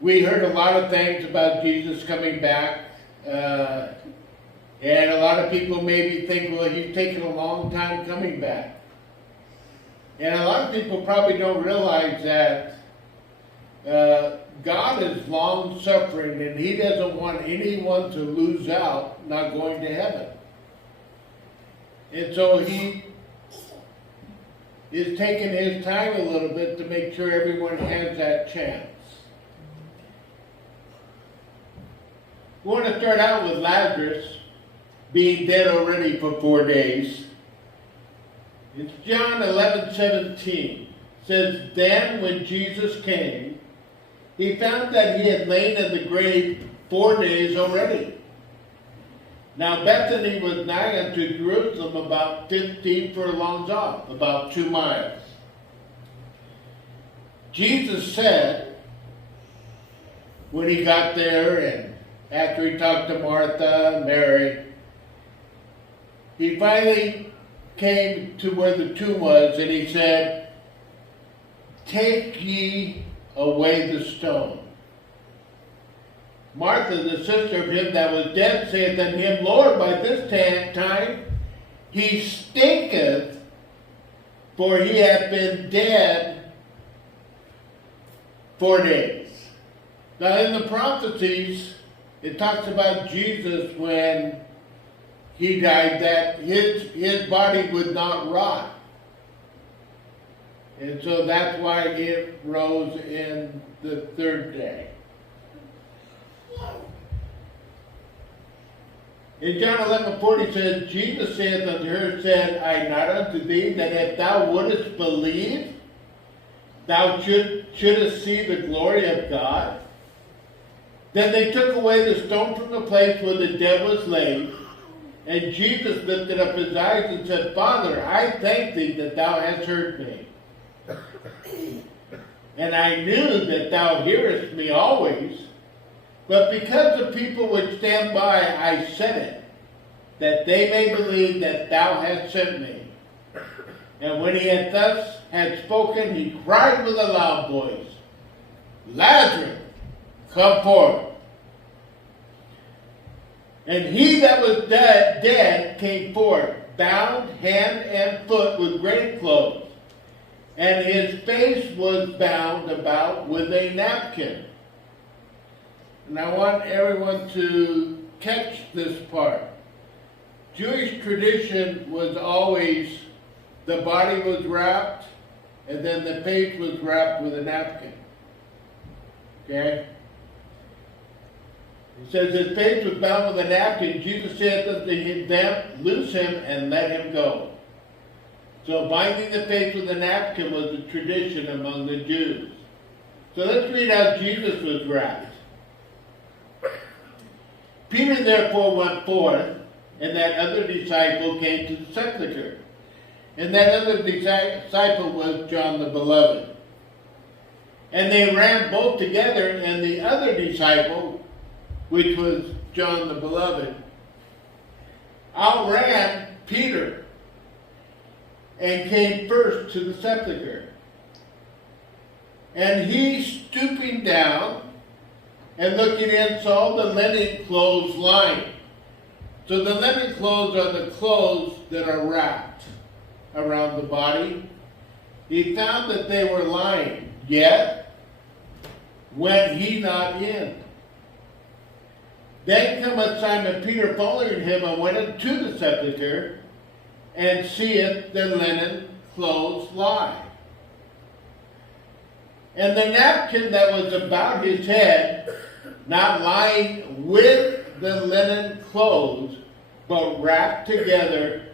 We heard a lot of things about Jesus coming back, and a lot of people maybe think, well, he's taken a long time coming back. And a lot of people probably don't realize that God is long-suffering, and he doesn't want anyone to lose out not going to heaven. And so he is taking his time a little bit to make sure everyone has that chance. We want to start out with Lazarus being dead already for 4 days. It's John 11:17. It says, "Then when Jesus came, he found that he had lain in the grave 4 days already. Now Bethany was nigh unto Jerusalem, about 15 furlongs off, about 2 miles. Jesus said, when he got there and after he talked to Martha and Mary, he finally came to where the tomb was, and he said, Take ye away the stone. Martha, the sister of him that was dead, saith unto him, Lord, by this time he stinketh, for he hath been dead 4 days." Now in the prophecies, it talks about Jesus when he died, that his body would not rot. And so that's why it rose in the 3rd day. In John 11:40 says, Jesus saith unto her, Said I not unto thee, that if thou wouldest believe, thou shouldest see the glory of God? Then they took away the stone from the place where the dead was laid, and Jesus lifted up his eyes and said, Father, I thank thee that thou hast heard me. And I knew that thou hearest me always, but because the people which stand by, I said it, that they may believe that thou hast sent me. And when he had thus spoken, he cried with a loud voice, Lazarus, come forth. And he that was dead came forth, bound hand and foot with grave clothes, and his face was bound about with a napkin. And I want everyone to catch this part. Jewish tradition was always the body was wrapped, and then the face was wrapped with a napkin. Okay? It says his face was bound with a napkin. Jesus said unto them, Loose him and let him go. So binding the face with a napkin was a tradition among the Jews. So let's read how Jesus was wrapped. Peter therefore went forth, and that other disciple came to the sepulchre. And that other disciple was John the Beloved. And they ran both together, and the other disciple, which was John the Beloved, outran Peter and came first to the sepulchre. And he, stooping down and looking in, saw the linen clothes lying. So the linen clothes are the clothes that are wrapped around the body. He found that they were lying, yet went he not in. Then cometh Simon Peter following him, and went into the sepulchre, and seeth the linen clothes lie, and the napkin that was about his head, not lying with the linen clothes, but wrapped together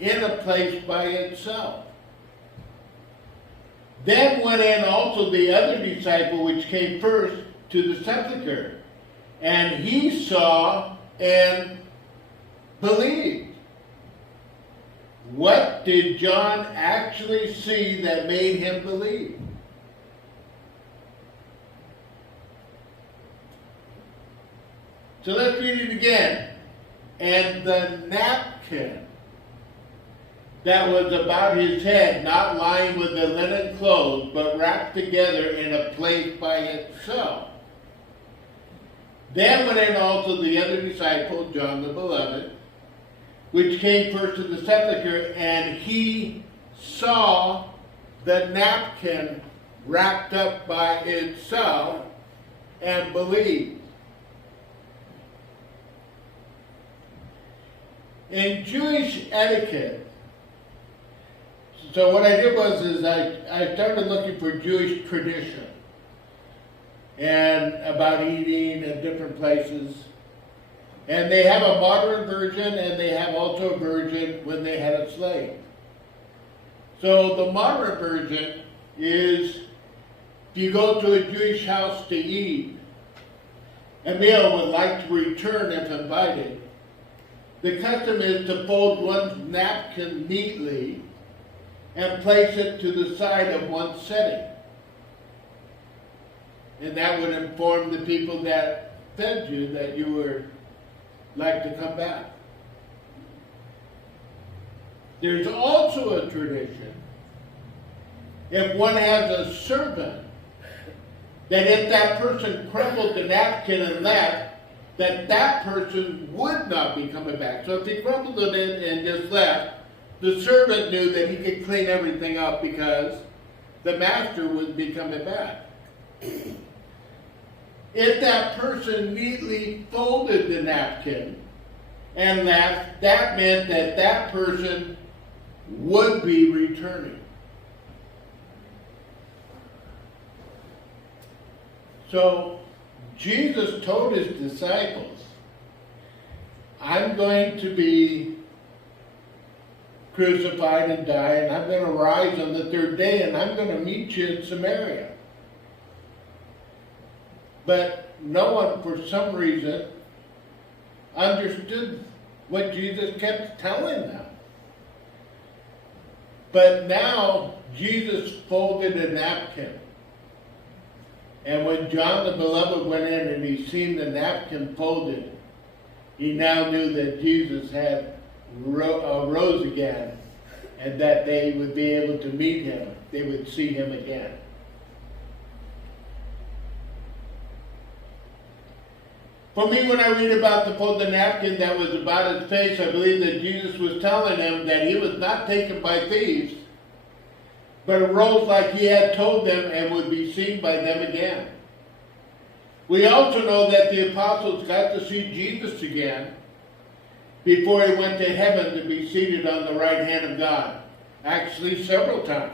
in a place by itself. Then went in also the other disciple which came first to the sepulchre, and he saw and believed. What did John actually see that made him believe? So let's read it again. And the napkin that was about his head, not lying with the linen clothes, but wrapped together in a place by itself. Then went in also the other disciple, John the Beloved, which came first to the sepulchre, and he saw the napkin wrapped up by itself, and believed. In Jewish etiquette, so what I did was I started looking for Jewish tradition and about eating in different places. And they have a modern version, and they have also a version when they had a slave. So the modern version is, if you go to a Jewish house to eat, a meal would like to return if invited, the custom is to fold one napkin neatly and place it to the side of one setting. And that would inform the people that fed you that you were like to come back. There's also a tradition, if one has a servant, that if that person crumbled the napkin and left, that person would not be coming back. So if he crumbled it in and just left, the servant knew that he could clean everything up because the master would be coming back. If that person neatly folded the napkin and left, that meant that that person would be returning. So Jesus told his disciples, I'm going to be crucified and die, and I'm going to rise on the third day, and I'm going to meet you in Samaria. But no one, for some reason, understood what Jesus kept telling them. But now, Jesus folded a napkin. And when John the Beloved went in and he seen the napkin folded, he now knew that Jesus had rose again, and that they would be able to meet him. They would see him again. For me, when I read about the folded napkin that was about his face, I believe that Jesus was telling him that he was not taken by thieves, but arose like he had told them and would be seen by them again. We also know that the apostles got to see Jesus again before he went to heaven to be seated on the right hand of God. Actually, several times.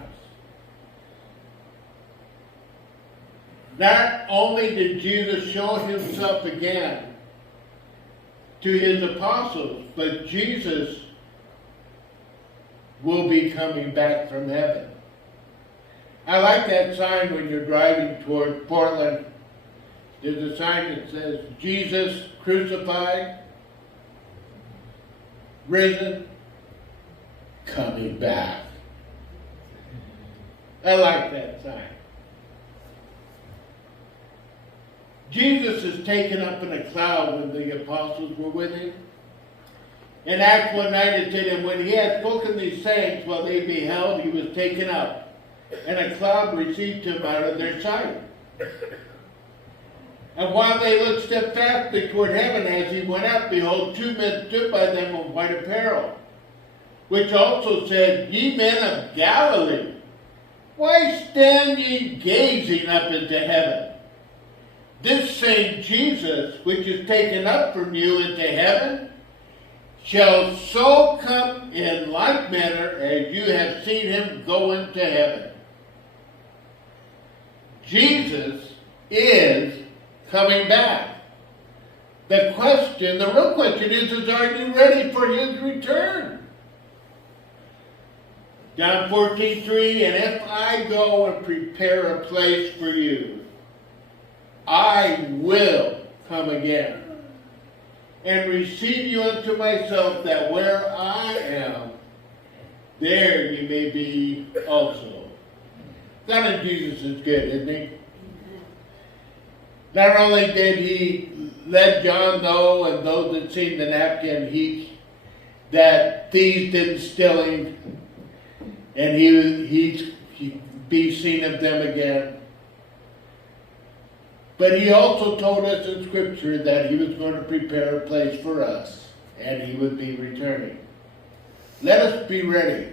Not only did Jesus show himself again to his apostles, but Jesus will be coming back from heaven. I like that sign when you're driving toward Portland. There's a sign that says, Jesus crucified, risen, coming back. I like that sign. Jesus is taken up in a cloud when the apostles were with him. In Acts 1:9 it said, and when he had spoken these sayings, while they beheld, he was taken up, and a cloud received him out of their sight. And while they looked steadfastly toward heaven as he went up, behold, two men stood by them in white apparel, which also said, Ye men of Galilee, why stand ye gazing up into heaven? This same Jesus, which is taken up from you into heaven, shall so come in like manner as you have seen him go into heaven. Jesus is coming back. The real question is are you ready for his return? John 14:3, and if I go and prepare a place for you, I will come again and receive you unto myself, that where I am, there you may be also. God of Jesus is good, isn't he? Not only did he let John know and those that seen the napkin that thieves didn't steal him, and he'd be seen of them again. But he also told us in Scripture that he was going to prepare a place for us, and he would be returning. Let us be ready.